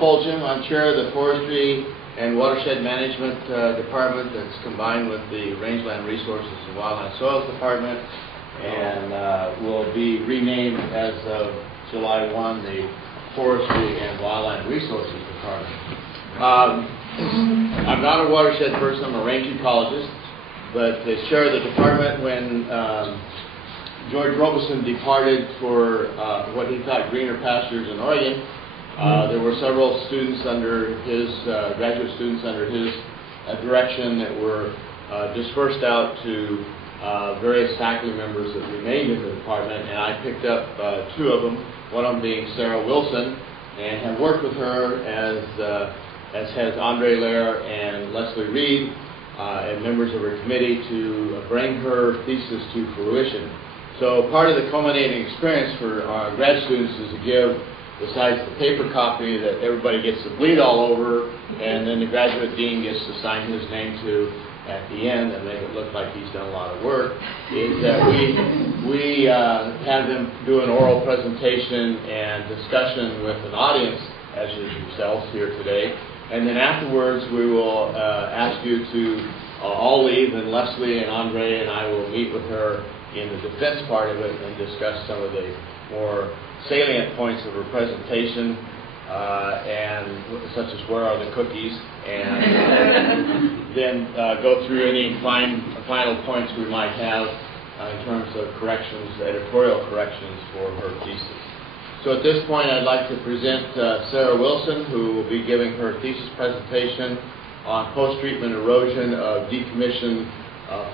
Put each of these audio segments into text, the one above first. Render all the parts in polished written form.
Fulgham. I'm chair of the Forestry and Watershed Management Department that's combined with the Rangeland Resources and Wildland Soils Department, and will be renamed as of July 1 the Forestry and Wildland Resources Department. I'm not a watershed person, I'm a range ecologist, but as chair of the department, when George Robeson departed for what he thought greener pastures in Oregon, there were several students under his, graduate students under his direction that were dispersed out to various faculty members that remained in the department, and I picked up two of them, one of them being Sarah Wilson, and have worked with her as has Andre Lair and Leslie Reed and members of her committee to bring her thesis to fruition. So part of the culminating experience for our grad students is to give, besides the paper copy that everybody gets to bleed all over, and then the graduate dean gets to sign his name to at the end and make it look like he's done a lot of work, is that we have them do an oral presentation and discussion with an audience, as is yourselves here today, and then afterwards we will ask you to all leave, and Leslie and Andre and I will meet with her in the defense part of it and discuss some of the more salient points of her presentation, and such as where are the cookies, and then go through any final points we might have in terms of corrections, editorial corrections for her thesis. So at this point I'd like to present Sarah Wilson, who will be giving her thesis presentation on post-treatment erosion of decommissioned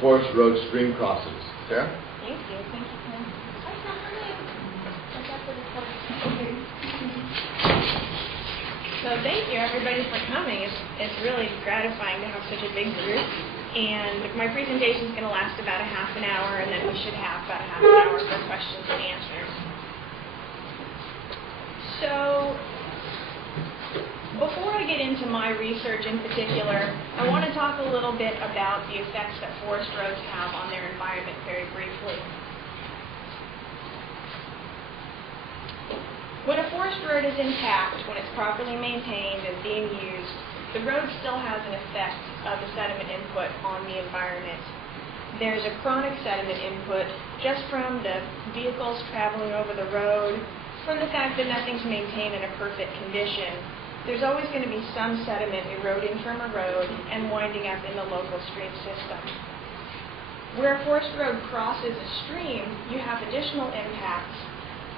forest road stream crossings. Sarah? Thank you. Thank you, Ken. So thank you, everybody, for coming. It's really gratifying to have such a big group. And my presentation is going to last about a half an hour, and then we should have about a half an hour for questions and answers. So before I get into my research in particular, I want to talk a little bit about the effects that forest roads have on their environment very briefly. When a forest road is intact, when it's properly maintained and being used, the road still has an effect of the sediment input on the environment. There's a chronic sediment input just from the vehicles traveling over the road, from the fact that nothing's maintained in a perfect condition. There's always going to be some sediment eroding from a road and winding up in the local stream system. Where a forest road crosses a stream, you have additional impacts,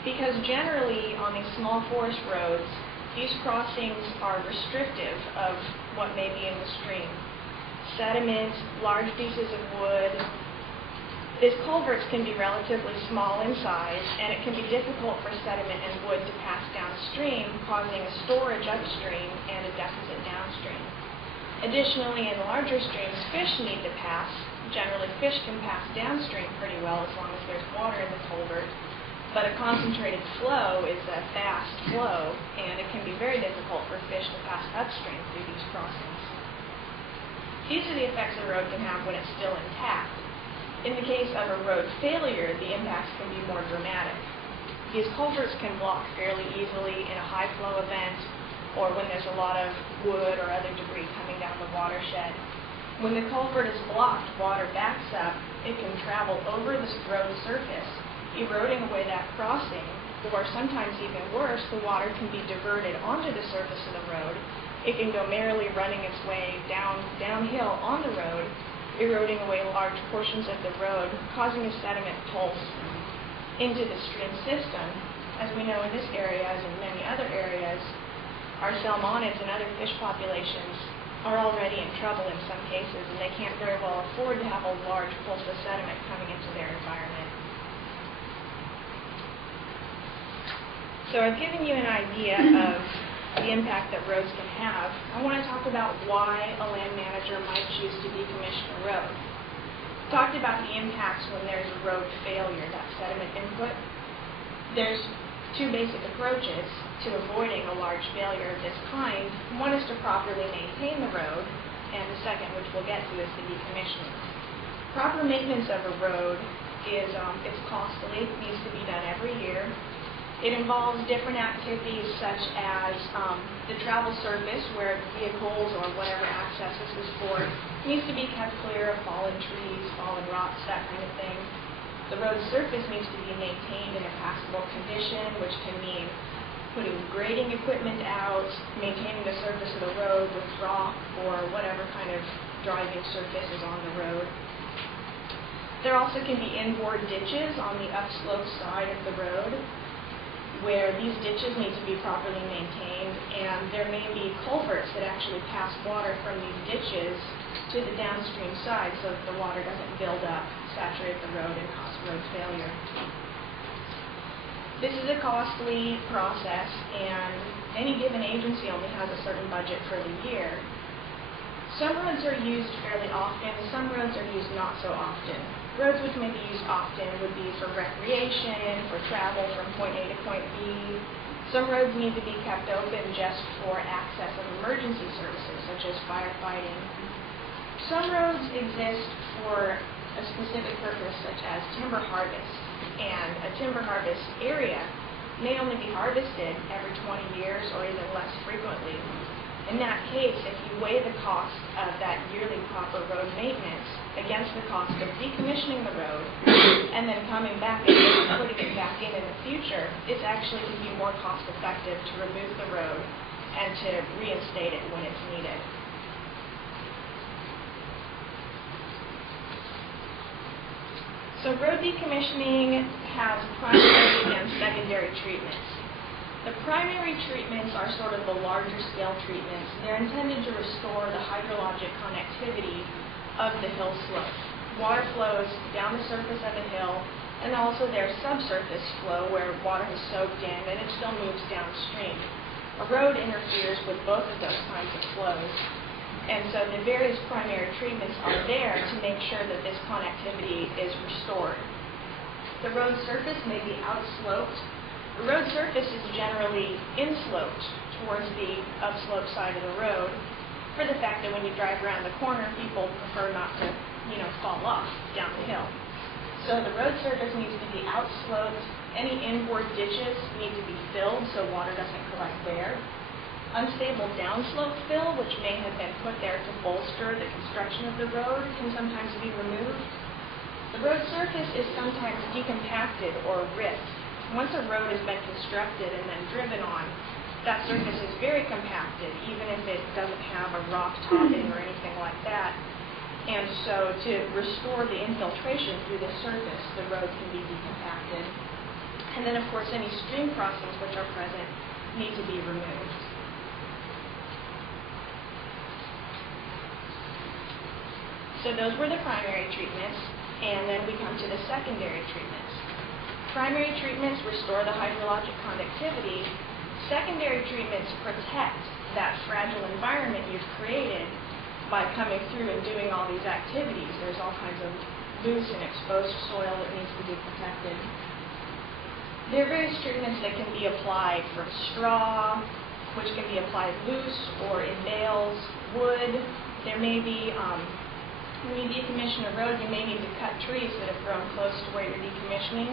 because generally on these small forest roads, these crossings are restrictive of what may be in the stream. Sediment, large pieces of wood. These culverts can be relatively small in size, and it can be difficult for sediment and wood to pass downstream, causing a storage upstream and a deficit downstream. Additionally, in larger streams, fish need to pass. Generally, fish can pass downstream pretty well as long as there's water in the culvert, but a concentrated flow is a fast flow, and it can be very difficult for fish to pass upstream through these crossings. These are the effects a road can have when it's still intact. In the case of a road failure, the impacts can be more dramatic. These culverts can block fairly easily in a high flow event, or when there's a lot of wood or other debris coming down the watershed. When the culvert is blocked, water backs up, it can travel over the road surface, eroding away that crossing, or sometimes even worse, the water can be diverted onto the surface of the road. It can go merrily running its way downhill on the road, eroding away large portions of the road, causing a sediment pulse into the stream system. As we know in this area, as in many other areas, our salmonids and other fish populations are already in trouble in some cases, and they can't very well afford to have a large pulse of sediment coming into their environment. So I've given you an idea of the impact that roads can have. I want to talk about why a land manager might choose to decommission a road. I talked about the impacts when there's a road failure, that sediment input. There's two basic approaches to avoiding a large failure of this kind. One is to properly maintain the road, and the second, which we'll get to, is the decommissioning. Proper maintenance of a road is it's costly, it needs to be done every year. It involves different activities such as the travel surface, where vehicles or whatever access this is for needs to be kept clear of fallen trees, fallen rocks, that kind of thing. The road surface needs to be maintained in a passable condition, which can mean putting grading equipment out, maintaining the surface of the road with rock or whatever kind of driving surface is on the road. There also can be inboard ditches on the upslope side of the road, where these ditches need to be properly maintained, and there may be culverts that actually pass water from these ditches to the downstream side so that the water doesn't build up, saturate the road, and cause road failure. This is a costly process, and any given agency only has a certain budget for the year. Some roads are used fairly often, some roads are used not so often. Roads which may be used often would be for recreation, for travel from point A to point B. Some roads need to be kept open just for access of emergency services, such as firefighting. Some roads exist for a specific purpose, such as timber harvest, and a timber harvest area may only be harvested every 20 years or even less frequently. In that case, if you weigh the cost of that yearly proper road maintenance against the cost of decommissioning the road and then coming back and putting it back in the future, it's actually to be more cost effective to remove the road and to reinstate it when it's needed. So road decommissioning has primary and secondary treatments. The primary treatments are sort of the larger scale treatments. They're intended to restore the hydrologic connectivity of the hill slope. Water flows down the surface of a hill, and also there's subsurface flow where water is soaked in and it still moves downstream. A road interferes with both of those kinds of flows, and so the various primary treatments are there to make sure that this connectivity is restored. The road surface may be outsloped. The road surface is generally insloped towards the upslope side of the road for the fact that when you drive around the corner, people prefer not to, fall off down the hill. So the road surface needs to be outsloped. Any inboard ditches need to be filled so water doesn't collect there. Unstable downslope fill, which may have been put there to bolster the construction of the road, can sometimes be removed. The road surface is sometimes decompacted or ripped. Once a road has been constructed and then driven on, that surface is very compacted, even if it doesn't have a rock topping or anything like that. And so to restore the infiltration through the surface, the road can be decompacted. And then, of course, any stream crossings which are present need to be removed. So those were the primary treatments, and then we come to the secondary treatments. Primary treatments restore the hydrologic conductivity. Secondary treatments protect that fragile environment you've created by coming through and doing all these activities. There's all kinds of loose and exposed soil that needs to be protected. There are various treatments that can be applied from straw, which can be applied loose or in bales, wood. There may be, when you decommission a road, you may need to cut trees that have grown close to where you're decommissioning.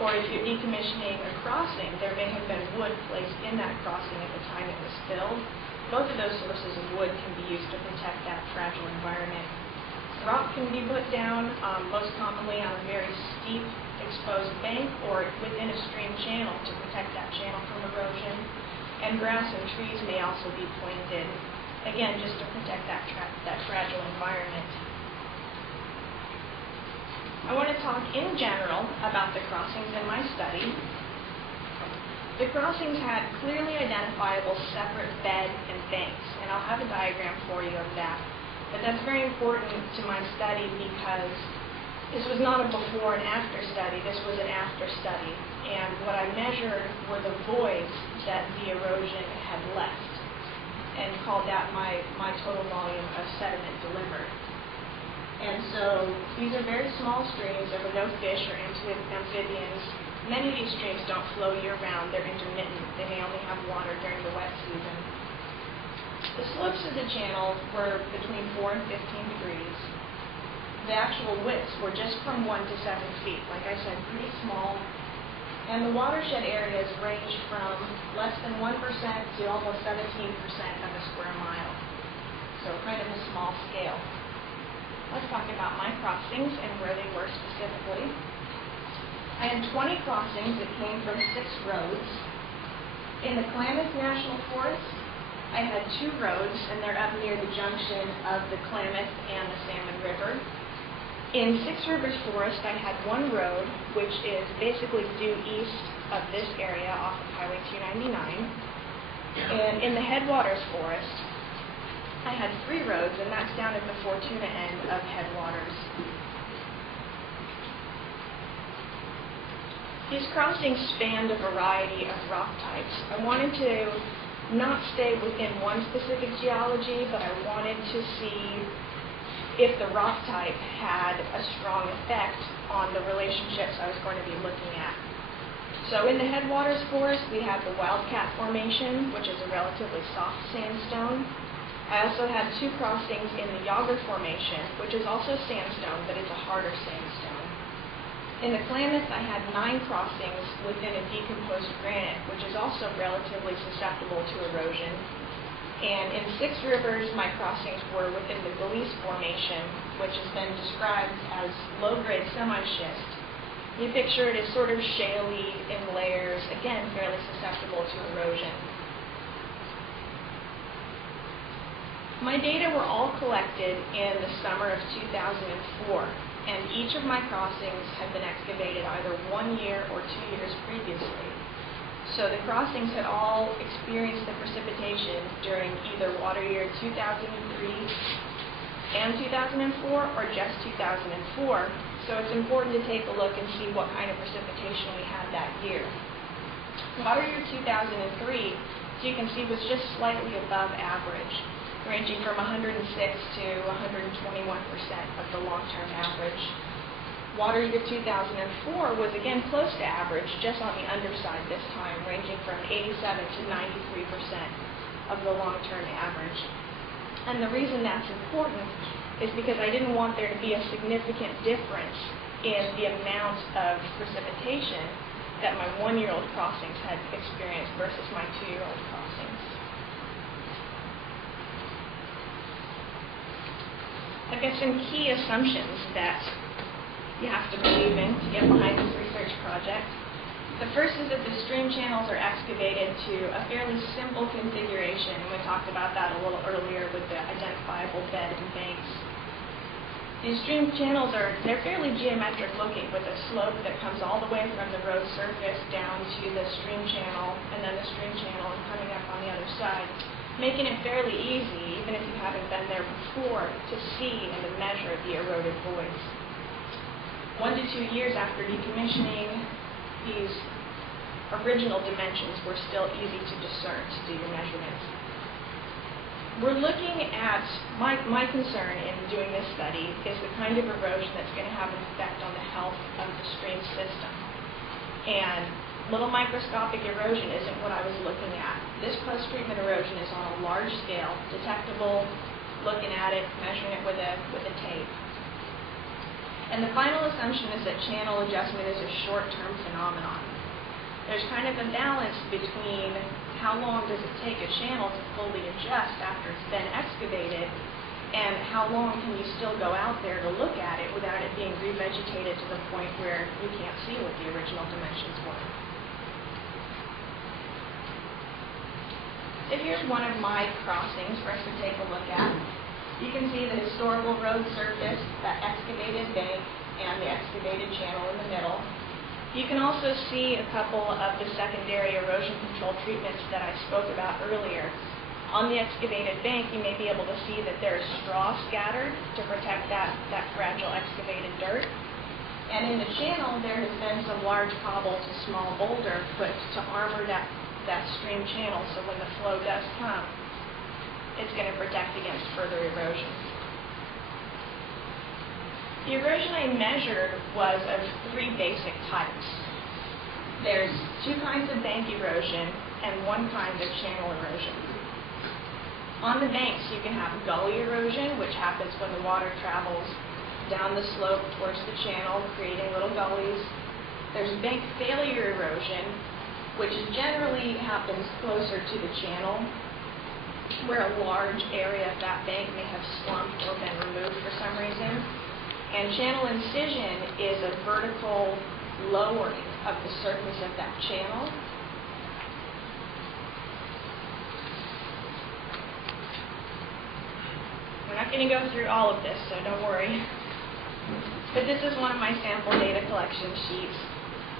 Or if you're decommissioning a crossing, there may have been wood placed in that crossing at the time it was filled. Both of those sources of wood can be used to protect that fragile environment. Rock can be put down, most commonly on a very steep exposed bank or within a stream channel to protect that channel from erosion. And grass and trees may also be planted, again, just to protect that fragile environment. I want to talk in general about the crossings in my study. The crossings had clearly identifiable separate bed and banks, and I'll have a diagram for you of that. But that's very important to my study because this was not a before and after study, this was an after study. And what I measured were the voids that the erosion had left, and called that my total volume of sediment delivered. And so these are very small streams. There were no fish or amphibians. Many of these streams don't flow year-round. They're intermittent. They may only have water during the wet season. The slopes of the channel were between 4 and 15 degrees. The actual widths were just from 1 to 7 feet. Like I said, pretty small. And the watershed areas range from less than 1% to almost 17% of a square mile. So kind of a small scale. Let's talk about my crossings and where they were specifically. I had 20 crossings that came from 6 roads. In the Klamath National Forest, I had 2 roads, and they're up near the junction of the Klamath and the Salmon River. In Six Rivers Forest, I had 1 road, which is basically due east of this area off of Highway 299. And in the Headwaters Forest, I had 3 roads, and that's down at the Fortuna end of Headwaters. These crossings spanned a variety of rock types. I wanted to not stay within one specific geology, but I wanted to see if the rock type had a strong effect on the relationships I was going to be looking at. So in the Headwaters Forest, we have the Wildcat Formation, which is a relatively soft sandstone. I also had 2 crossings in the Yager Formation, which is also sandstone, but it's a harder sandstone. In the Klamath, I had 9 crossings within a decomposed granite, which is also relatively susceptible to erosion. And in Six Rivers, my crossings were within the Galice Formation, which has been described as low-grade semi-schist. You picture it as sort of shaly in layers, again, fairly susceptible to erosion. My data were all collected in the summer of 2004. And each of my crossings had been excavated either 1 year or 2 years previously. So the crossings had all experienced the precipitation during either water year 2003 and 2004 or just 2004. So it's important to take a look and see what kind of precipitation we had that year. Water year 2003, as you can see, was just slightly above average, ranging from 106 to 121% of the long-term average. Water year 2004 was again close to average, just on the underside this time, ranging from 87 to 93% of the long-term average. And the reason that's important is because I didn't want there to be a significant difference in the amount of precipitation that my 1-year-old crossings had experienced versus my 2-year-old crossings. I've got some key assumptions that you have to believe in to get behind this research project. The first is that the stream channels are excavated to a fairly simple configuration, and we talked about that a little earlier with the identifiable bed and banks. These stream channels they're fairly geometric looking, with a slope that comes all the way from the road surface down to the stream channel, and then the stream channel and coming up on the other side, making it fairly easy, even if you haven't been there before, to see and to measure the eroded voids. 1 to 2 years after decommissioning, these original dimensions were still easy to discern to do your measurements. We're looking at, my concern in doing this study is the kind of erosion that's going to have an effect on the health of the stream system. And little microscopic erosion isn't what I was looking at. This post-treatment erosion is on a large scale, detectable, looking at it, measuring it with a tape. And the final assumption is that channel adjustment is a short-term phenomenon. There's kind of a balance between how long does it take a channel to fully adjust after it's been excavated, and how long can you still go out there to look at it without it being revegetated to the point where you can't see what the original dimensions were. So here's one of my crossings for us to take a look at. You can see the historical road surface, that excavated bank, and the excavated channel in the middle. You can also see a couple of the secondary erosion control treatments that I spoke about earlier. On the excavated bank, you may be able to see that there is straw scattered to protect that fragile excavated dirt. And in the channel, there has been some large cobble to small boulder put to armor that stream channel, so when the flow does come, it's going to protect against further erosion. The erosion I measured was of 3 basic types. There's 2 kinds of bank erosion and 1 kind of channel erosion. On the banks, you can have gully erosion, which happens when the water travels down the slope towards the channel, creating little gullies. There's bank failure erosion, which generally happens closer to the channel, where a large area of that bank may have slumped or been removed for some reason. And channel incision is a vertical lowering of the surface of that channel. We're not going to go through all of this, so don't worry. But this is one of my sample data collection sheets.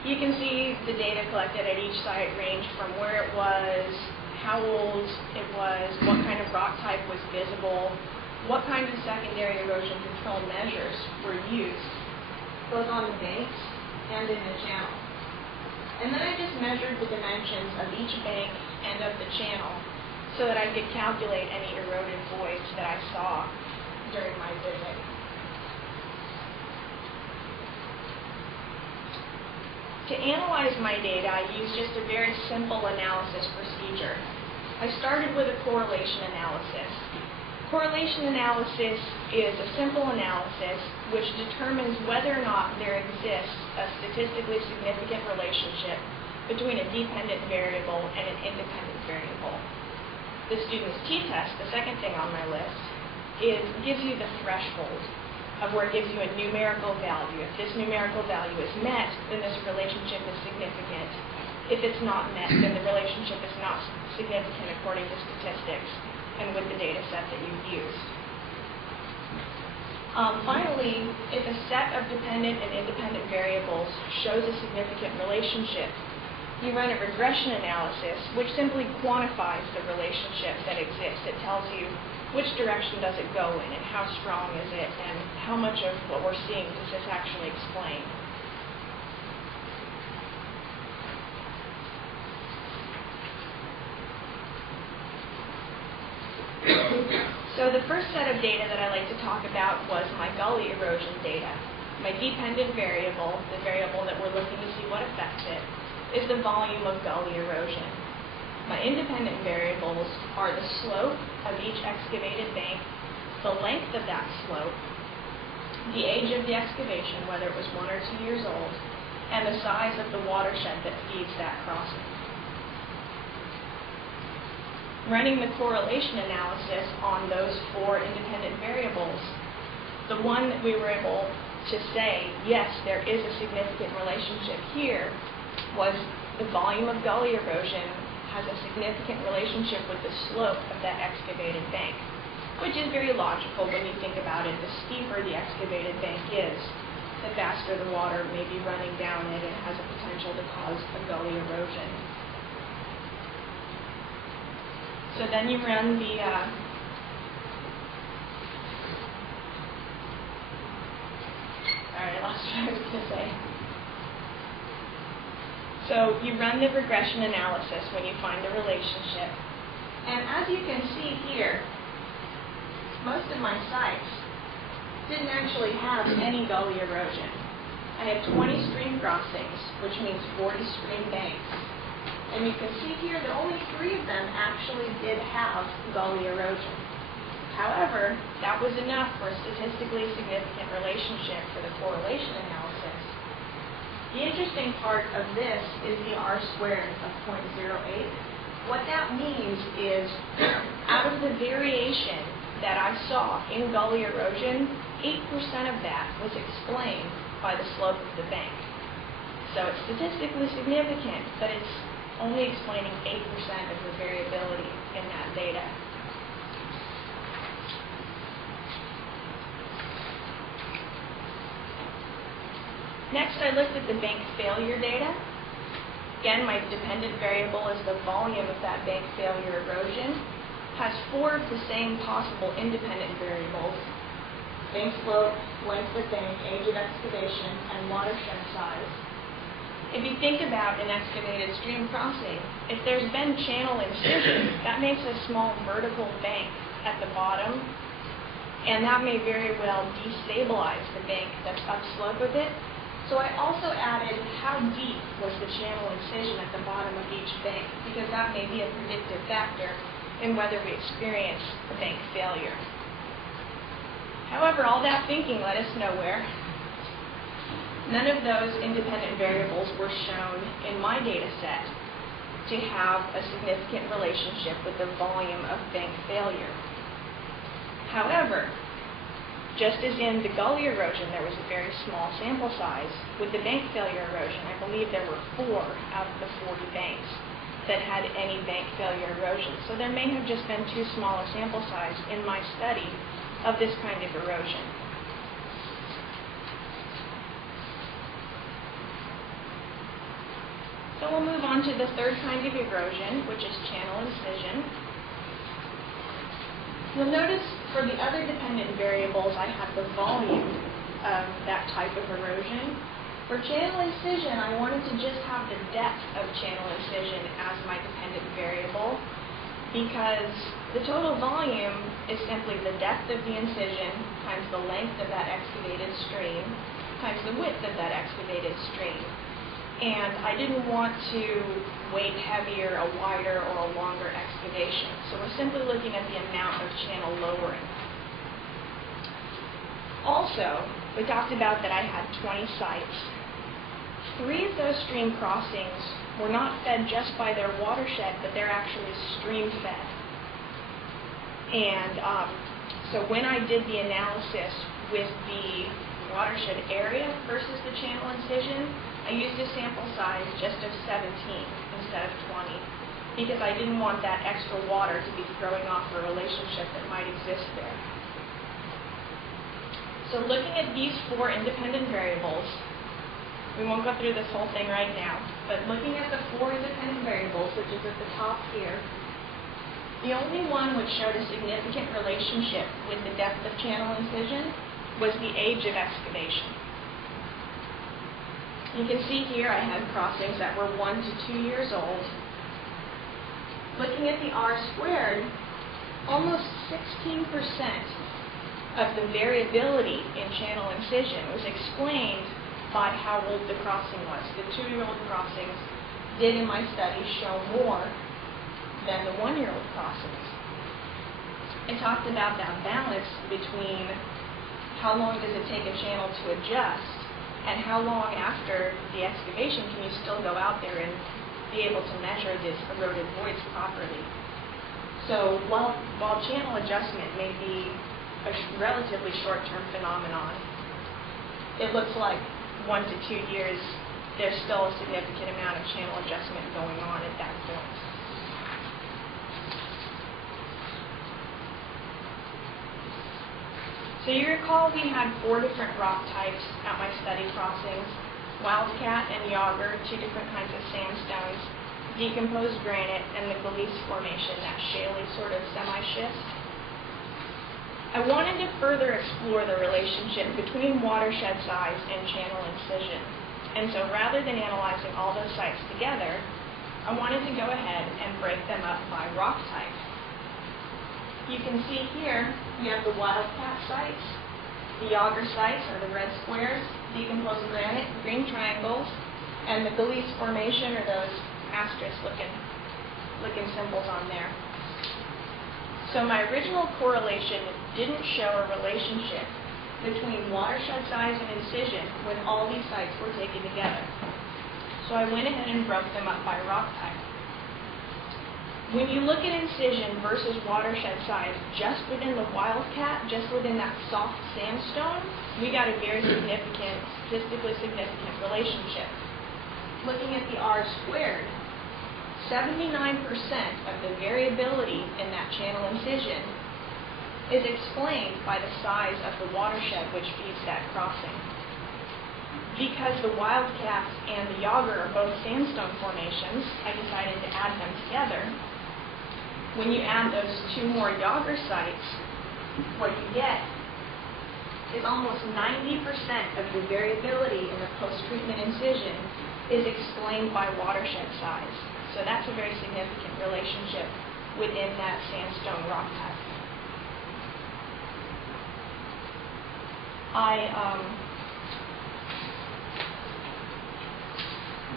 You can see the data collected at each site range from where it was, how old it was, what kind of rock type was visible, what kind of secondary erosion control measures were used, both on the banks and in the channel. And then I just measured the dimensions of each bank and of the channel so that I could calculate any eroded voids that I saw during my visit. To analyze my data, I used just a very simple analysis procedure. I started with a correlation analysis. Correlation analysis is a simple analysis which determines whether or not there exists a statistically significant relationship between a dependent variable and an independent variable. The student's t-test, the second thing on my list, gives you the threshold of where it gives you a numerical value. If this numerical value is met, then this relationship is significant. If it's not met, then the relationship is not significant according to statistics and with the data set that you've used. Finally, if a set of dependent and independent variables shows a significant relationship, you run a regression analysis which simply quantifies the relationship that exists. It tells you which direction does it go in and how strong is it and how much of what we're seeing does this actually explain. So the first set of data that I like to talk about was my gully erosion data. My dependent variable, the variable that we're looking to see what affects it, is the volume of gully erosion. My independent variables are the slope of each excavated bank, the length of that slope, the age of the excavation, whether it was 1 or 2 years old, and the size of the watershed that feeds that crossing. Running the correlation analysis on those 4 independent variables, the one that we were able to say, yes, there is a significant relationship here, was the volume of gully erosion has a significant relationship with the slope of that excavated bank, which is very logical when you think about it. The steeper the excavated bank is, the faster the water may be running down it and has a potential to cause a gully erosion. So then you run the I lost what I was going to say. So you run the regression analysis when you find the relationship. And as you can see here, most of my sites didn't actually have any gully erosion. I had 20 stream crossings, which means 40 stream banks. And you can see here that only 3 of them actually did have gully erosion. However, that was enough for a statistically significant relationship for the correlation analysis. The interesting part of this is the R-squared of 0.08. What that means is, out of the variation that I saw in gully erosion, 8% of that was explained by the slope of the bank. So it's statistically significant, but it's only explaining 8% of the variability in that data. Next, I looked at the bank failure data. Again, my dependent variable is the volume of that bank failure erosion. Has 4 of the same possible independent variables: bank slope, length of bank, age of excavation, and watershed size. If you think about an excavated stream crossing, if there's been channel incision, that makes a small vertical bank at the bottom, and that may very well destabilize the bank that's upslope of it. So I also added how deep was the channel incision at the bottom of each bank, because that may be a predictive factor in whether we experience a bank failure. However, all that thinking led us nowhere. None of those independent variables were shown in my data set to have a significant relationship with the volume of bank failure. However, just as in the gully erosion, there was a very small sample size. With the bank failure erosion, I believe there were 4 out of the 40 banks that had any bank failure erosion. So there may have just been too small a sample size in my study of this kind of erosion. So we'll move on to the third kind of erosion, which is channel incision. You'll notice for the other dependent variables, I have the volume of that type of erosion. For channel incision, I wanted to just have the depth of channel incision as my dependent variable, because the total volume is simply the depth of the incision times the length of that excavated stream times the width of that excavated stream. And I didn't want to weight heavier a wider or a longer excavation. So we're simply looking at the amount of channel lowering. Also, we talked about that I had 20 sites. 3 of those stream crossings were not fed just by their watershed, but they're actually stream fed. And so when I did the analysis with the watershed area versus the channel incision, I used a sample size just of 17 instead of 20 because I didn't want that extra water to be throwing off a relationship that might exist there. So looking at these 4 independent variables, we won't go through this whole thing right now, but looking at the 4 independent variables, which is at the top here, the only one which showed a significant relationship with the depth of channel incision was the age of excavation. You can see here I had crossings that were 1 to 2 years old. Looking at the R squared, almost 16% of the variability in channel incision was explained by how old the crossing was. The 2-year-old crossings did in my study show more than the 1-year-old crossings. I talked about that balance between how long does it take a channel to adjust and how long after the excavation can you still go out there and be able to measure this eroded voids properly. So while channel adjustment may be a relatively short-term phenomenon, it looks like 1 to 2 years, there's still a significant amount of channel adjustment going on at that point. So you recall we had 4 different rock types at my study crossings: wildcat and yager, 2 different kinds of sandstones, decomposed granite, and the Gliese formation, that shaly sort of semi-schist. I wanted to further explore the relationship between watershed size and channel incision. And so rather than analyzing all those sites together, I wanted to go ahead and break them up by rock type. You can see here, we have the wildcat sites, the yager sites, or the red squares, decomposed granite, green triangles, and the Gliese formation, or those asterisk-looking symbols on there. So my original correlation didn't show a relationship between watershed size and incision when all these sites were taken together. So I went ahead and broke them up by rock type. When you look at incision versus watershed size just within the wildcat, just within that soft sandstone, we got a very significant, statistically significant relationship. Looking at the R squared, 79% of the variability in that channel incision is explained by the size of the watershed which feeds that crossing. Because the wildcats and the yager are both sandstone formations, I decided to add them together. When you add those 2 more yager sites, what you get is almost 90% of the variability in the post-treatment incision is explained by watershed size. So that's a very significant relationship within that sandstone rock type.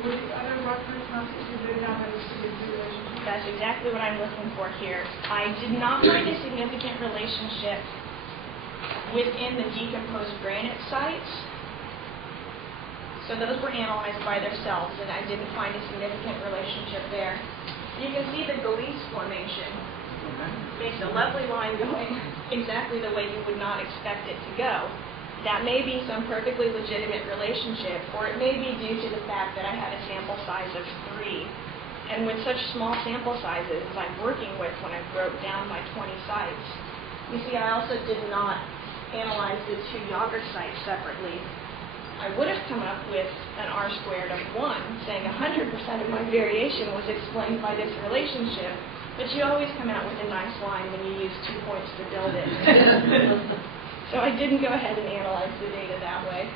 Were the other rock responses you did not have a significant relationship? That's exactly what I'm looking for here. I did not find a significant relationship within the decomposed granite sites, So those were analyzed by themselves, and I didn't find a significant relationship there. You can see the Galice formation makes a lovely line going exactly the way you would not expect it to go. That may be some perfectly legitimate relationship, or it may be due to the fact that I had a sample size of 3. And with such small sample sizes as I'm working with when I broke down my 20 sites, you see I also did not analyze the 2 Yager sites separately. I would have come up with an R squared of 1, saying 100% of my variation was explained by this relationship, but you always come out with a nice line when you use 2 points to build it. So I didn't go ahead and analyze the data that way.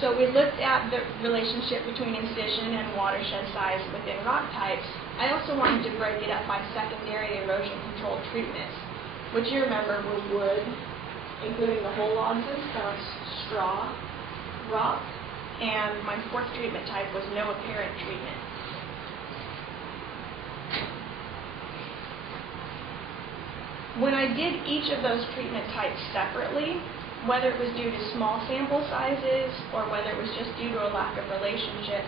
So we looked at the relationship between incision and watershed size within rock types. I also wanted to break it up by secondary erosion control treatments, which you remember were wood, including the whole logs and stumps, straw, rock, and my 4th treatment type was no apparent treatment. When I did each of those treatment types separately, whether it was due to small sample sizes or whether it was just due to a lack of relationship,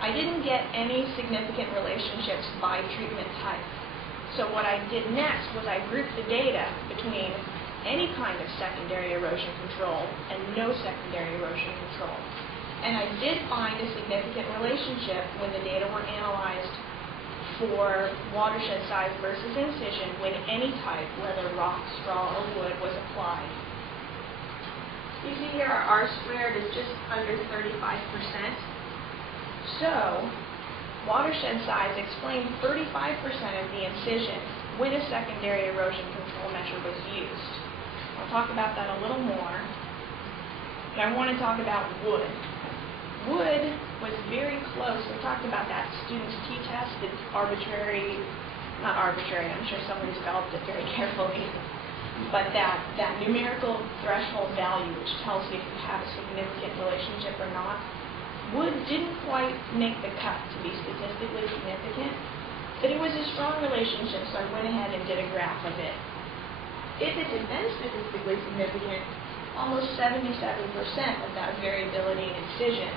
I didn't get any significant relationships by treatment type. So what I did next was I grouped the data between any kind of secondary erosion control and no secondary erosion control. And I did find a significant relationship when the data were analyzed for watershed size versus incision when any type, whether rock, straw, or wood, was applied. You see here our R squared is just under 35%. So watershed size explained 35% of the incision when a secondary erosion control measure was used. I'll talk about that a little more. But I want to talk about wood. Wood was very close. We talked about that student's t-test. It's arbitrary, not arbitrary, I'm sure someone developed it very carefully. But that numerical threshold value, which tells you if you have a significant relationship or not, wood didn't quite make the cut to be statistically significant, but it was a strong relationship, so I went ahead and did a graph of it. If it had been statistically significant, almost 77% of that variability in incision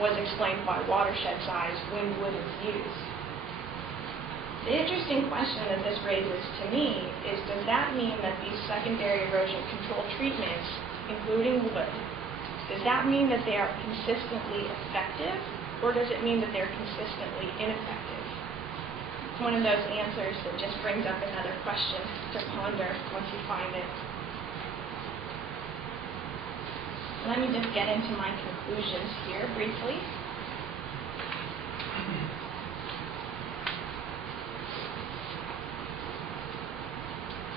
was explained by watershed size when wood is used. The interesting question that this raises to me is, does that mean that these secondary erosion control treatments, including wood, does that mean that they are consistently effective, or does it mean that they're consistently ineffective? It's one of those answers that just brings up another question to ponder once you find it. Let me just get into my conclusions here briefly.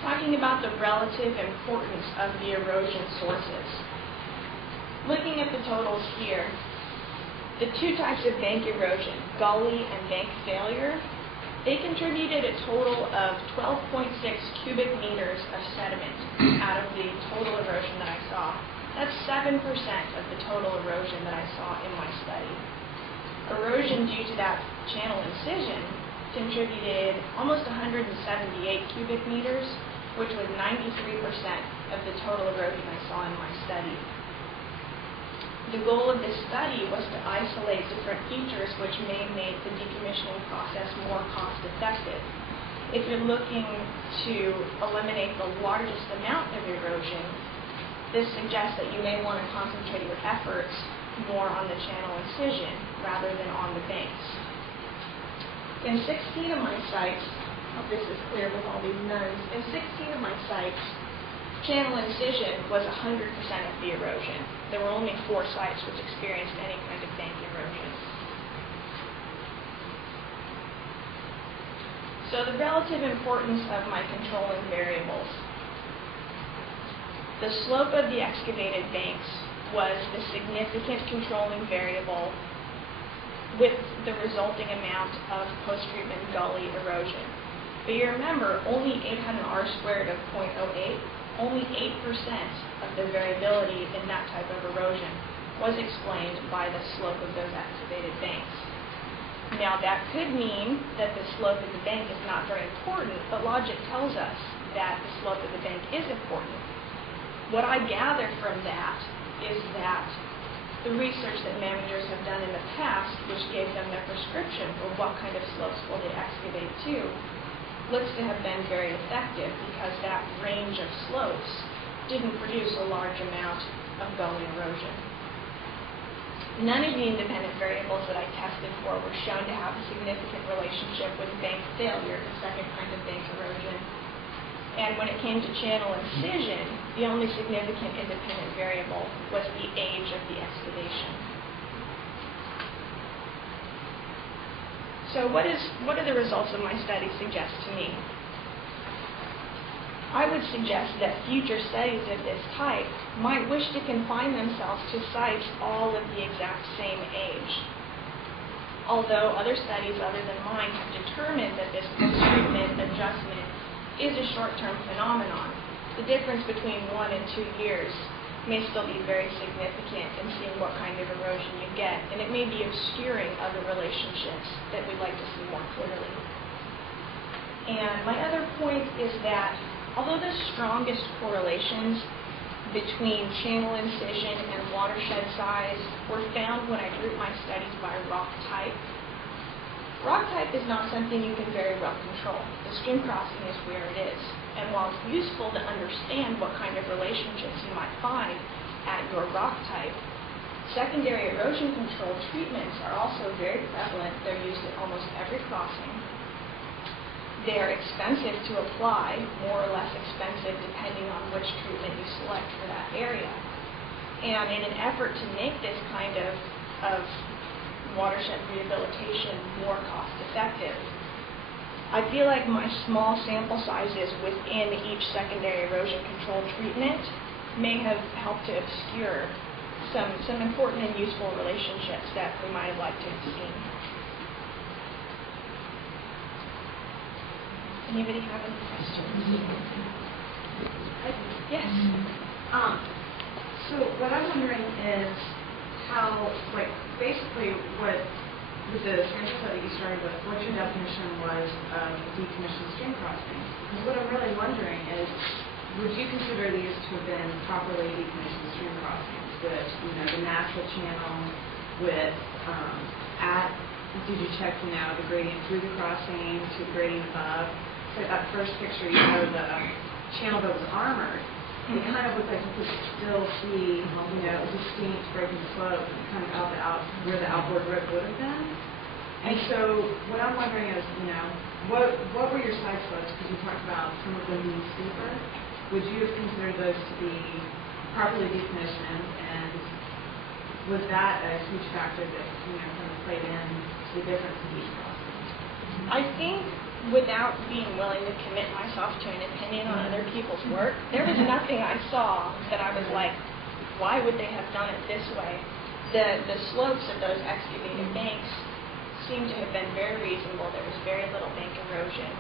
Talking about the relative importance of the erosion sources. Looking at the totals here, the 2 types of bank erosion, gully and bank failure, they contributed a total of 12.6 cubic meters of sediment out of the total erosion that I saw. That's 7% of the total erosion that I saw in my study. Erosion due to that channel incision contributed almost 178 cubic meters, which was 93% of the total erosion I saw in my study. The goal of this study was to isolate different features which may make the decommissioning process more cost-effective. If you're looking to eliminate the largest amount of erosion, this suggests that you may want to concentrate your efforts more on the channel incision rather than on the banks. In 16 of my sites, I hope this is clear with all these nuns, in 16 of my sites, channel incision was 100% of the erosion. There were only 4 sites which experienced any kind of bank erosion. So the relative importance of my controlling variables. The slope of the excavated banks was the significant controlling variable with the resulting amount of post-treatment gully erosion. But you remember, only 8 had an R squared of 0.08. Only 8% of the variability in that type of erosion was explained by the slope of those excavated banks. Now that could mean that the slope of the bank is not very important, but logic tells us that the slope of the bank is important. What I gather from that is that the research that managers have done in the past, which gave them their prescription for what kind of slopes will they excavate to, looks to have been very effective because that range of slopes didn't produce a large amount of going erosion. None of the independent variables that I tested for were shown to have a significant relationship with bank failure, the second kind of bank erosion. And when it came to channel incision, the only significant independent variable was the age of the excavation. So what do the results of my study suggest to me? I would suggest that future studies of this type might wish to confine themselves to sites all of the exact same age. Although other studies other than mine have determined that this post-treatment adjustment is a short-term phenomenon, the difference between 1 and 2 years may still be very significant in seeing what kind of erosion you get, and it may be obscuring other relationships that we'd like to see more clearly. And my other point is that although the strongest correlations between channel incision and watershed size were found when I grouped my studies by rock type, rock type is not something you can very well control. The stream crossing is where it is. And while it's useful to understand what kind of relationships you might find at your rock type, secondary erosion control treatments are also very prevalent. They're used at almost every crossing. They're expensive to apply, more or less expensive depending on which treatment you select for that area. And in an effort to make this kind of watershed rehabilitation more cost effective, I feel like my small sample sizes within each secondary erosion control treatment may have helped to obscure some important and useful relationships that we might have liked to have seen. Anybody have any questions? Yes. So what I'm wondering is how, basically what, with the stream study you started with, what your definition was of decommissioned stream crossing. Because what I'm really wondering is, would you consider these to have been properly decommissioned stream crossings with, the natural channel, with, did you check, the gradient through the crossing to gradient above? So that first picture, the channel that was armored, it kind of looked like you could still see, distinct breaking slope kind of out where the outboard rip would have been. And so what I'm wondering is, what were your side slopes? Because you talked about some of them being steeper. Would you have considered those to be properly decommissioned? And was that a huge factor that kind of played in to the difference in each crossing? I think, without being willing to commit myself to an opinion on other people's work, there was nothing I saw that I was like, why would they have done it this way? The slopes of those excavated banks seemed to have been very reasonable. There was very little bank erosion.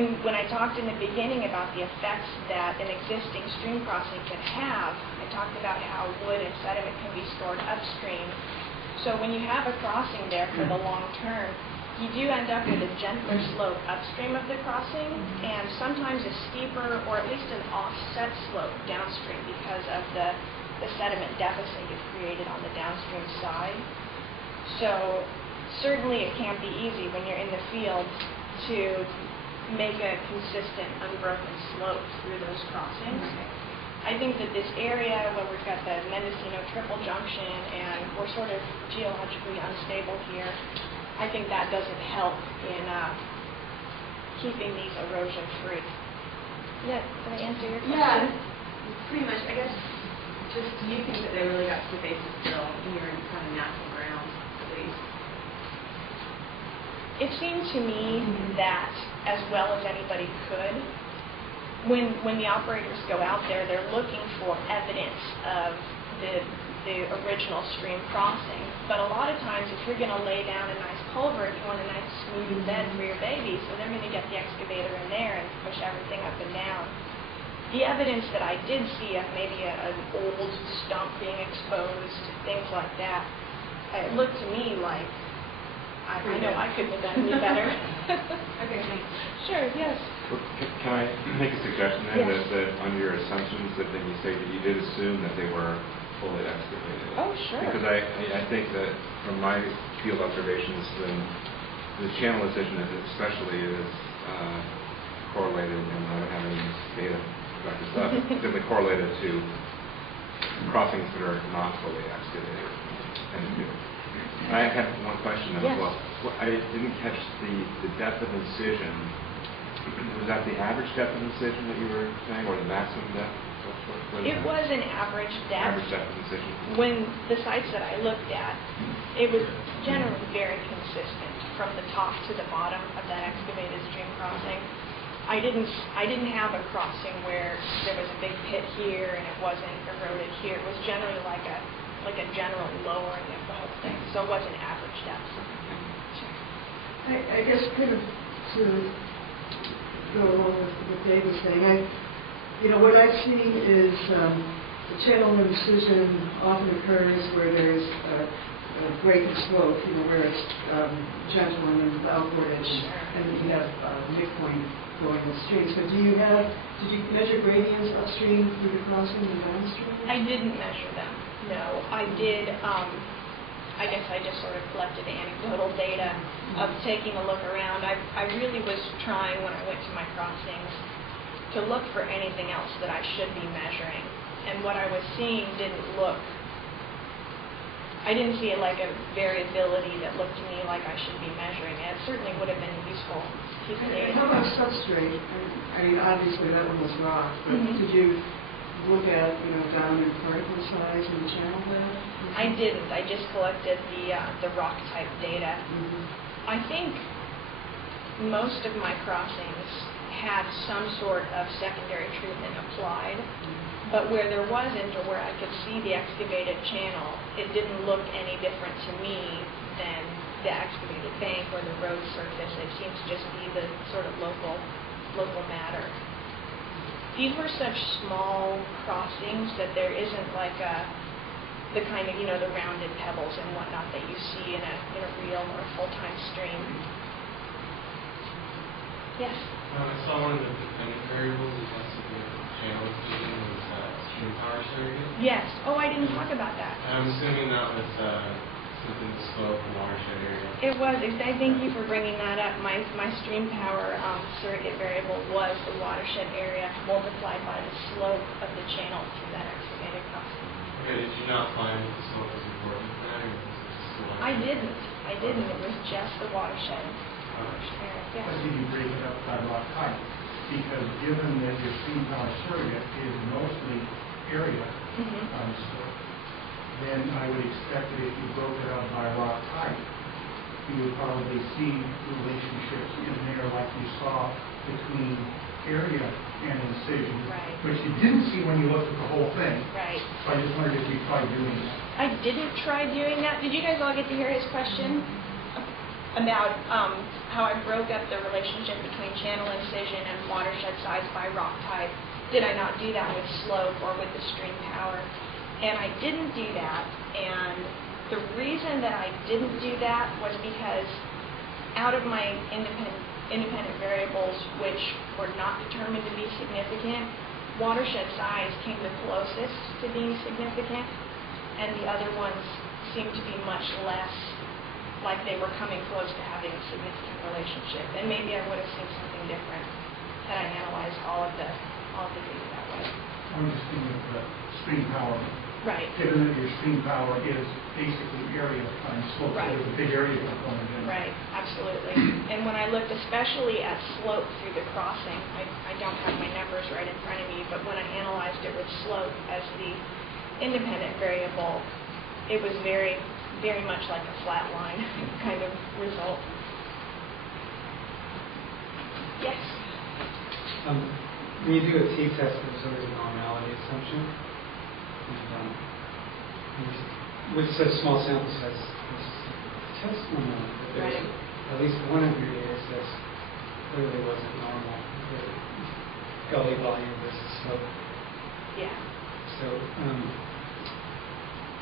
And when I talked in the beginning about the effects that an existing stream crossing can have, I talked about how wood and sediment can be stored upstream. So when you have a crossing there for the long term, you do end up with a gentler slope upstream of the crossing, and sometimes a steeper or at least an offset slope downstream because of the sediment deficit you've created on the downstream side. So certainly it can't be easy when you're in the field to make a consistent unbroken slope through those crossings. I think that this area, when we've got the Mendocino triple junction and we're sort of geologically unstable here, I think that doesn't help in keeping these erosion free. Did I answer your question? Yeah, pretty much. I guess, just do you think that they really got to the basis still when you're in kind of natural ground, at least? It seemed to me that, as well as anybody could, when the operators go out there, they're looking for evidence of the original stream crossing. But a lot of times, if you're going to lay down a nice culvert, you want a nice smooth bed for your baby, so they're going to get the excavator in there and push everything up and down. The evidence that I did see of maybe an old stump being exposed, things like that, it looked to me like, I know I couldn't have done any better. Okay, thanks. Sure, yes. Well, can I make a suggestion then Yes. that under your assumptions that then you say that you did assume that they were fully excavated? Oh, sure. Because I think that from my field observations, the channel incision especially is correlated, and I don't have any data about this stuff, simply correlated to crossings that are not fully excavated. And I have one question then as well. I didn't catch the depth of incision. Was that the average depth of incision that you were saying, or the maximum depth? It was an average depth. Average depth of incision. When the sites that I looked at, it was generally very consistent from the top to the bottom of that excavated stream crossing. I didn't have a crossing where there was a big pit here and it wasn't eroded here. It was generally like a general lowering of the whole thing. So it was an average depth. I guess kind of to go along with what Dave was saying, what I've seen is the channel incision often occurs where there's a great slope, where it's gentle and then outward-ish, and then you have midpoint going upstream. So did you measure gradients upstream through the crossing and downstream? I didn't measure them, no. I did, I guess I just sort of collected anecdotal data of taking a look around. I really was trying when I went to my crossings to look for anything else that I should be measuring. And what I was seeing I didn't see like a variability that looked to me like I should be measuring it. It certainly would have been a useful piece of data. How about substrate? I mean, obviously that one was rock, but did you look at, down in particle size in the channel bed? I didn't. I just collected the rock type data. I think most of my crossings had some sort of secondary treatment applied, but where there wasn't, or where I could see the excavated channel, it didn't look any different to me than the excavated bank or the road surface. It seemed to just be the sort of local matter. These were such small crossings that there isn't like the kind of, the rounded pebbles and whatnot that you see in a real or full-time stream. Yes? I saw one of the dependent variables that has to do with channel incision was stream power surrogate. Yes. Oh, I didn't talk about that. I'm assuming that was something to slope and watershed area. It was. I thank you for bringing that up. My stream power surrogate variable was the watershed area multiplied by the slope of the channel through that excavated crossing. Okay, did you not find that the slope was important for that, or was it just the watershed? I didn't. It was just the watershed area. Yes. But did you break it up by rock type? Because given that your stream power surrogate is mostly area on the slope, then I would expect that if you broke it up by rock type, you would probably see relationships in there like you saw between area and incision, which you didn't see when you looked at the whole thing. Right. So I just wondered if you tried doing that. I didn't try doing that. Did you guys all get to hear his question about how I broke up the relationship between channel incision and watershed size by rock type? Did I not do that with slope or with the stream power? And I didn't do that, and the reason that I didn't do that was because out of my independent variables, which were not determined to be significant, watershed size came the closest to being significant, and the other ones seemed to be much less like they were coming close to having a significant relationship. And maybe I would have seen something different had I analyzed all of the data that way. I'm just thinking of the stream power. Right. Given that your stream power is basically area times slope, so there's a big area component in it. Right, absolutely. And when I looked especially at slope through the crossing, I don't have my numbers right in front of me, but when I analyzed it with slope as the independent variable, it was very, very much like a flat line kind of result. Yes? When you do a t-test, there's always a normality assumption. With such small sample size, it's just normal. Right. At least one of your data sets clearly wasn't normal. The gully volume versus slope. Yeah. So,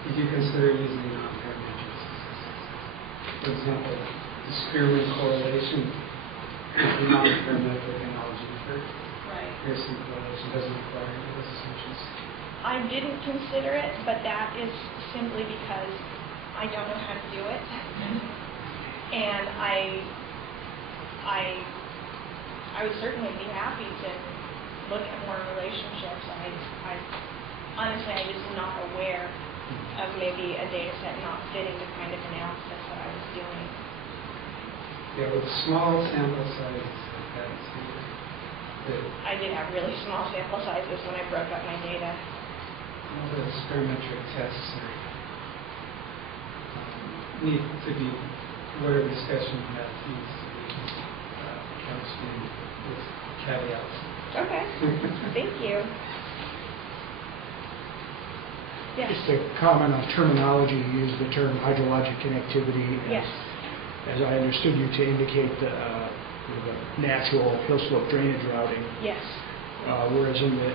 did you consider using non-parametric statistics? For example, the Spearman correlation the non-experimental technology for Right. piercing correlation doesn't require any of those assumptions. I didn't consider it, but that is simply because I don't know how to do it. And I would certainly be happy to look at more relationships. Honestly, I just am not aware of maybe a data set not fitting the kind of analysis that I was doing. Yeah, with small sample sizes like that, I did have really small sample sizes when I broke up my data. all the experimental tests need to be, whatever discussion you have needs to be couched in with caveats. Okay, thank you. Yes. Just a comment on terminology. You used the term hydrologic connectivity. Yes. As I understood you to indicate the natural hill slope drainage routing. Yes. Whereas in the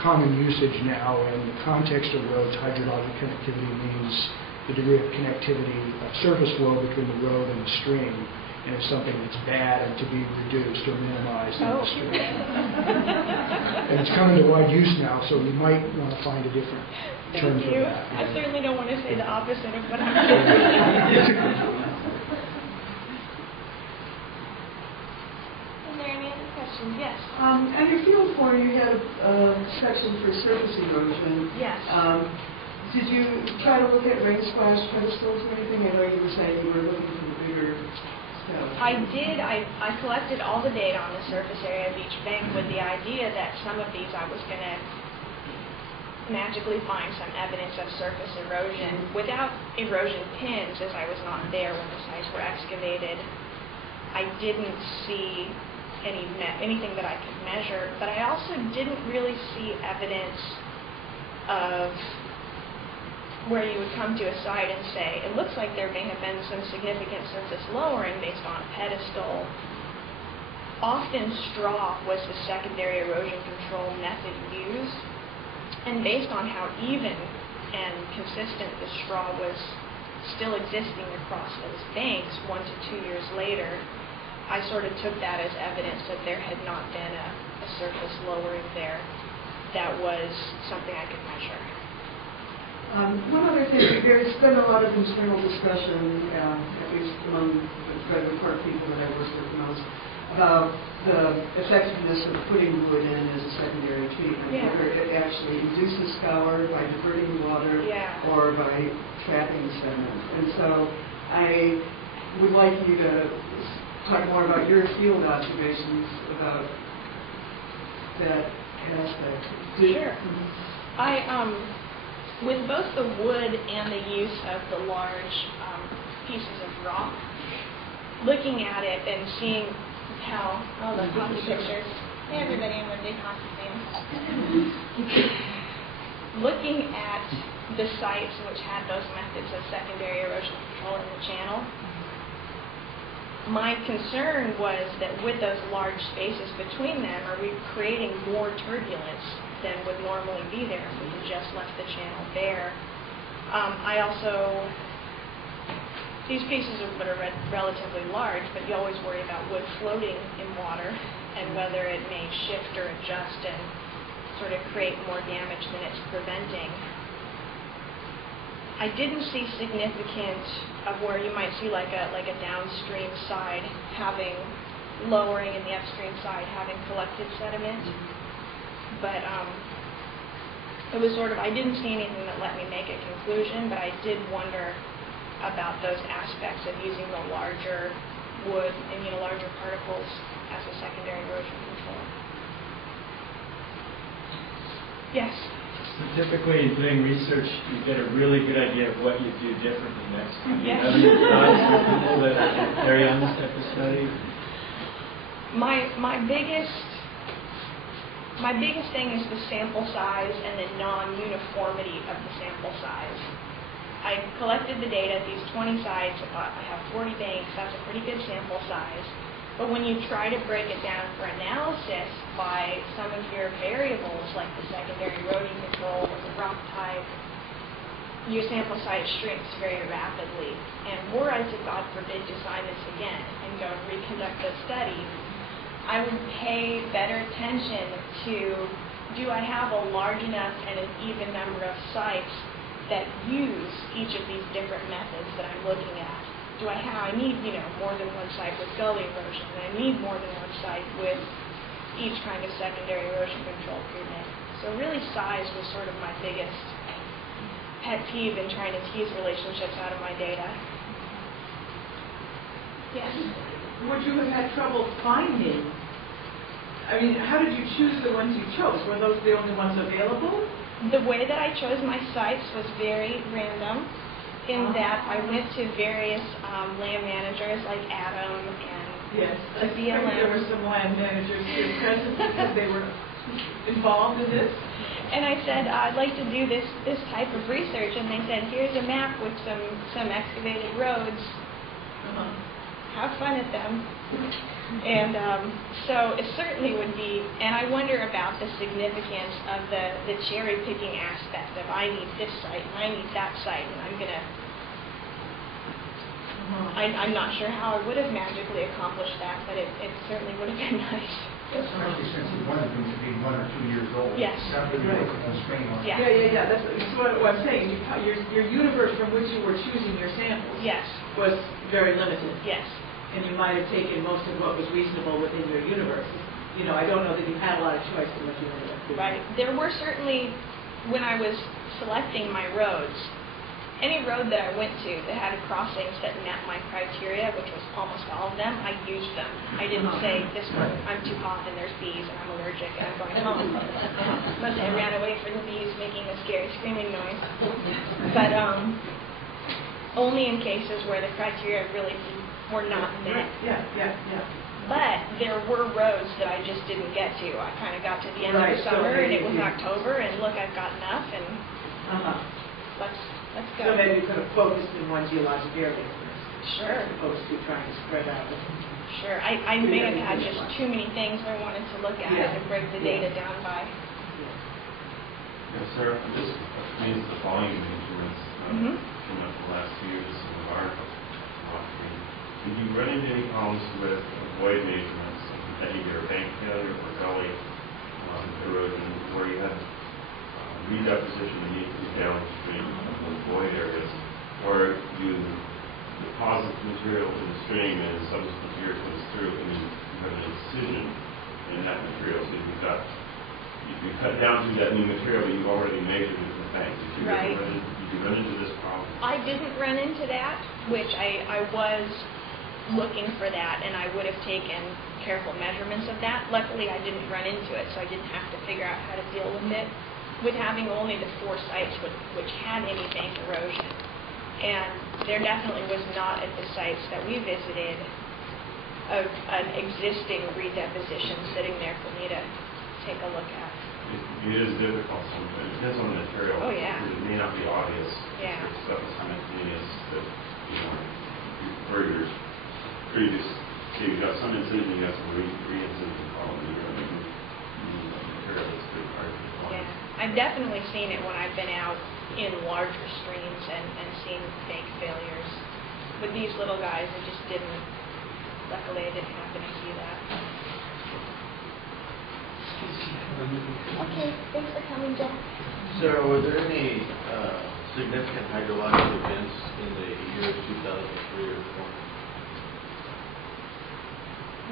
common usage now, in the context of roads, hydrologic connectivity means the degree of connectivity of surface flow between the road and the stream, and it's something that's bad and to be reduced or minimized in the stream. And it's come into wide use now, so we might want to find a different term Thank for you. that. I certainly don't want to say the opposite of what I'm saying. Are there any other questions? Yes. On your field form, you had a section for surface erosion. Yes. Did you try to look at rain splash pedestals or anything? I know you were saying you were looking for the bigger stuff. I did. I collected all the data on the surface area of each bank with the idea that some of these I was going to magically find some evidence of surface erosion. Without erosion pins, as I was not there when the sites were excavated, I didn't see anything that I could measure, but I also didn't really see evidence of where you would come to a site and say, it looks like there may have been some significant surface lowering based on a pedestal. Often straw was the secondary erosion control method used, and based on how even and consistent the straw was still existing across those banks 1 to 2 years later, I sort of took that as evidence that there had not been a surface lowering there that was something I could measure. One other thing, there's been a lot of internal discussion, at least among the Redwood Park people that I work with the most, about the effectiveness of putting wood in as a secondary treatment. Yeah. Whether it actually induces scour by diverting water or by trapping sediment. And so I would like you to talk more about your field observations about that aspect. Sure. With both the wood and the use of the large pieces of rock, looking at it and seeing how, the hockey pictures. Hey everybody, I'm a big hockey fan. Looking at the sites which had those methods of secondary erosion control in the channel, my concern was that with those large spaces between them, are we creating more turbulence than would normally be there if we had just left the channel bare? These pieces are relatively large, but you always worry about wood floating in water and whether it may shift or adjust and sort of create more damage than it's preventing. I didn't see significant of where you might see like a downstream side having lowering and the upstream side having collected sediment. But it was sort of, I didn't see anything that let me make a conclusion, but I did wonder about those aspects of using the larger wood and larger particles as a secondary erosion control. Yes? So typically in doing research, you get a really good idea of what you do differently next time. Yes. Have you advised for people that carry on this type of study? My biggest thing is the sample size and the non-uniformity of the sample size. I collected the data at these 20 sites. I thought I have 40 banks. That's a pretty good sample size. But when you try to break it down for analysis by some of your variables, like the secondary erosion control or the rock type, your sample size shrinks very rapidly. And were I to, God forbid, design this again and go reconduct the study, I would pay better attention to, do I have a large enough and an even number of sites that use each of these different methods that I'm looking at? Do I need, more than one site with gully erosion, and I need more than one site with each kind of secondary erosion control treatment. So really size was sort of my biggest pet peeve in trying to tease relationships out of my data. Yes? Would you have had trouble finding, how did you choose the ones you chose? Were those the only ones available? The way that I chose my sites was very random in that I went to various land managers like Adam and Yes, the I think BLM. there were some land managers here present because they were involved in this. And I said, I'd like to do this type of research, and they said, here's a map with some excavated roads. Have fun at them. And so it certainly would be, and I wonder about the significance of the cherry picking aspect of I need this site and I need that site, and I'm going to, I'm not sure how I would have magically accomplished that, but it certainly would have been nice. Especially since you wanted them to be 1 or 2 years old. Yes. That would be a constraint on Yeah. Yeah. That's what I'm saying. Your universe from which you were choosing your samples Yes. was very limited. Yes. And you might have taken most of what was reasonable within your universe. I don't know that you had a lot of choice in what you ended up doing. Right. There were certainly, when I was selecting my roads, any road that I went to that had crossings that met my criteria, which was almost all of them, I used them. I didn't say, this one, I'm too hot and there's bees and I'm allergic and I'm going home. But I ran away from the bees making a scary screaming noise. But only in cases where the criteria really were not met. Yeah. But there were roads that I just didn't get to. I kind of got to the end of the So summer and it was maybe- October and look, I've got enough and let's go. So maybe you could have focused in one geologic area, Sure. as opposed to trying to spread out. Sure. I may have had just too many things I wanted to look at Yeah. and break the data down by. Yes, sir. This means the volume measurements in the last 2 years of our offering. Did you run into any problems with void measurements of either bank failure or gully erosion where you had redeposition immediately downstream of those void areas, or you deposit material in the stream and subsequent year comes through and you have an incision in that material, so you cut down to that new material that you've already measured in the bank. Did you run into this problem? I didn't run into that, which I was looking for that, and I would have taken careful measurements of that. Luckily, I didn't run into it, so I didn't have to figure out how to deal with it. With having only the 4 sites which had any bank erosion. And there definitely was not at the sites that we visited an existing redeposition sitting there for me to take a look at. It is difficult sometimes. It depends on the material. Oh, yeah. Because it may not be obvious. Yeah. If stuff is simultaneous that, for your previous, you've got some incision, you got some re-incision problem, you're going to make material that's pretty hard to define. Yeah. I've definitely seen it when I've been out in larger streams and seen bank failures. With these little guys, I just didn't. Luckily, I didn't happen to see that. Okay, thanks for coming, Jack. Sarah, were there any significant hydrologic events in the years 2003 or 4?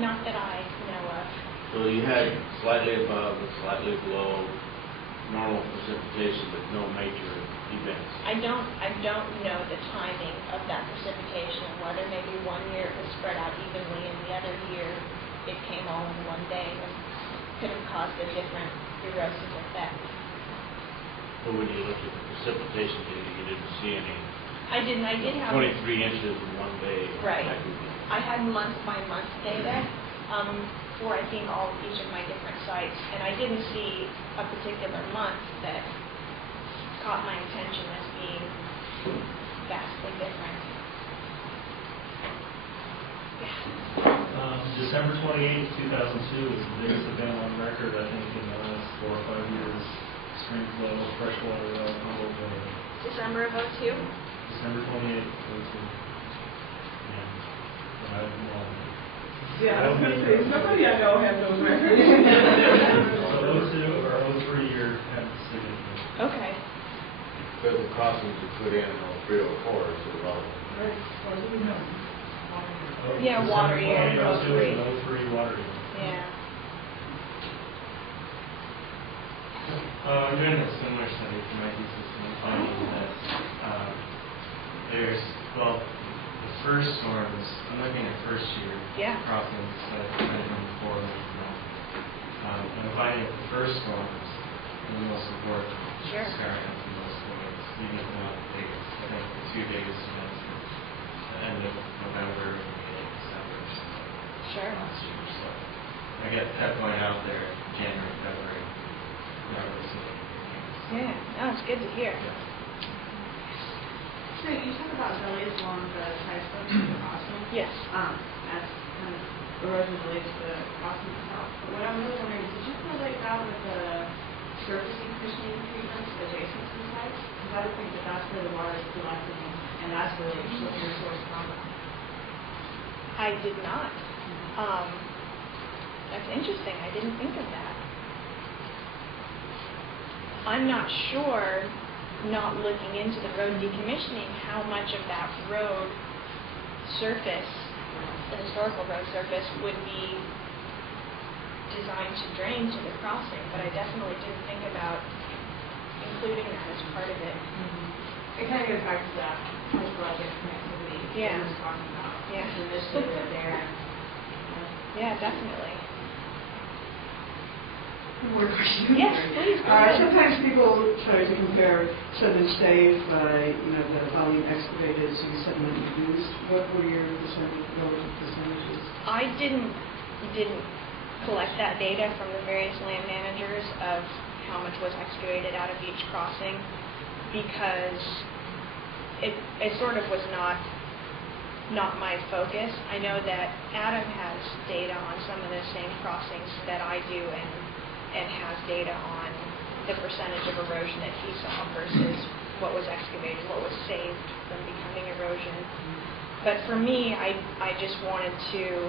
Not that I know of. So you had slightly above and slightly below normal precipitation, but no major events. I don't know the timing of that precipitation, whether maybe one year it was spread out evenly and the other year it came all in one day and could have caused a different erosive effect. But when you looked at the precipitation data, you didn't see any I did have 23 inches in one day. Right. I had month-by-month data for I think each of my different sites, and I didn't see a particular month that caught my attention as being vastly different. Yeah. December 28, 2002 was the biggest event on record, I think, in the last 4 or 5 years. Stream flow, freshwater, Humboldt River. December of 2002? December 28, 2002. Yeah. Yeah, I was going to say, somebody I know has those records. So those two are over 3 years have significant. Okay. But the crossings you put in on 304 is irrelevant. Right, or do we know? Yeah, water year, Those two three. and those 3 water years. Yeah. I'm doing a similar study for my thesis, and I'm finding that the first storms, I'm looking at first year crossings that have been before and I'm finding that the first storms are the most important. Sure. Experiments in most storms, even if not the biggest. I think the 2 biggest events were the end of November and the beginning of December Sure. last year. So I get kept going out there January, February. Yeah, no, it's good to hear. So you talk about delays along the types of the crossing. Yes. As kind of erosion relates to the crossing itself. But what I'm really wondering is, did you correlate that with the surface decommissioning treatments adjacent to the sites? Because I would think that that's where the water is collecting, and that's really your source problem. I did not. That's interesting. I didn't think of that. I'm not sure, not looking into the road decommissioning, how much of that road surface, the historical road surface, would be designed to drain to the crossing, but I definitely didn't think about including that as part of it. It kind of goes back to that hydrologic connectivity that we were talking about. Yeah. So initially they're there. Yeah, definitely. More questions? Yes, please. Go ahead. Sometimes people try to compare sediment saved by, the volume excavated to sediment used. What were your relative percentages? I didn't collect that data from the various land managers of how much was excavated out of each crossing, because it sort of was not my focus. I know that Adam has data on some of the same crossings that I do, and has data on the percentage of erosion that he saw versus what was excavated, what was saved from becoming erosion. But for me, I just wanted to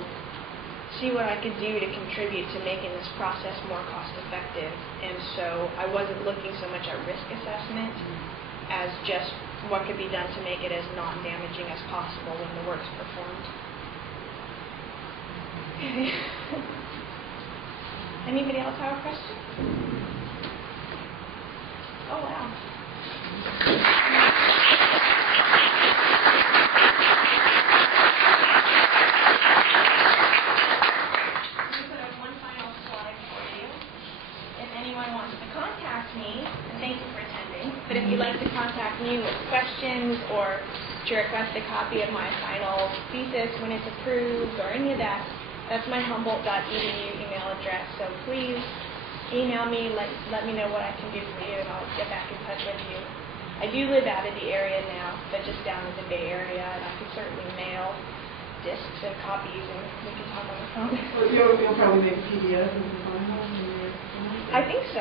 see what I could do to contribute to making this process more cost effective. And so I wasn't looking so much at risk assessment as just what could be done to make it as non-damaging as possible when the work's performed. Okay. Anybody else have a question? Oh, wow. One final slide for you. If anyone wants to contact me, and thank you for attending, but if you'd like to contact me with questions or to request a copy of my final thesis when it's approved or any of that, that's my Humboldt.edu email address. So please email me, let me know what I can do for you, and I'll get back in touch with you. I do live out of the area now, but just down in the Bay Area, and I could certainly mail discs and copies, and we can talk on the phone. Well, you'll probably make a PDF and file. I think so.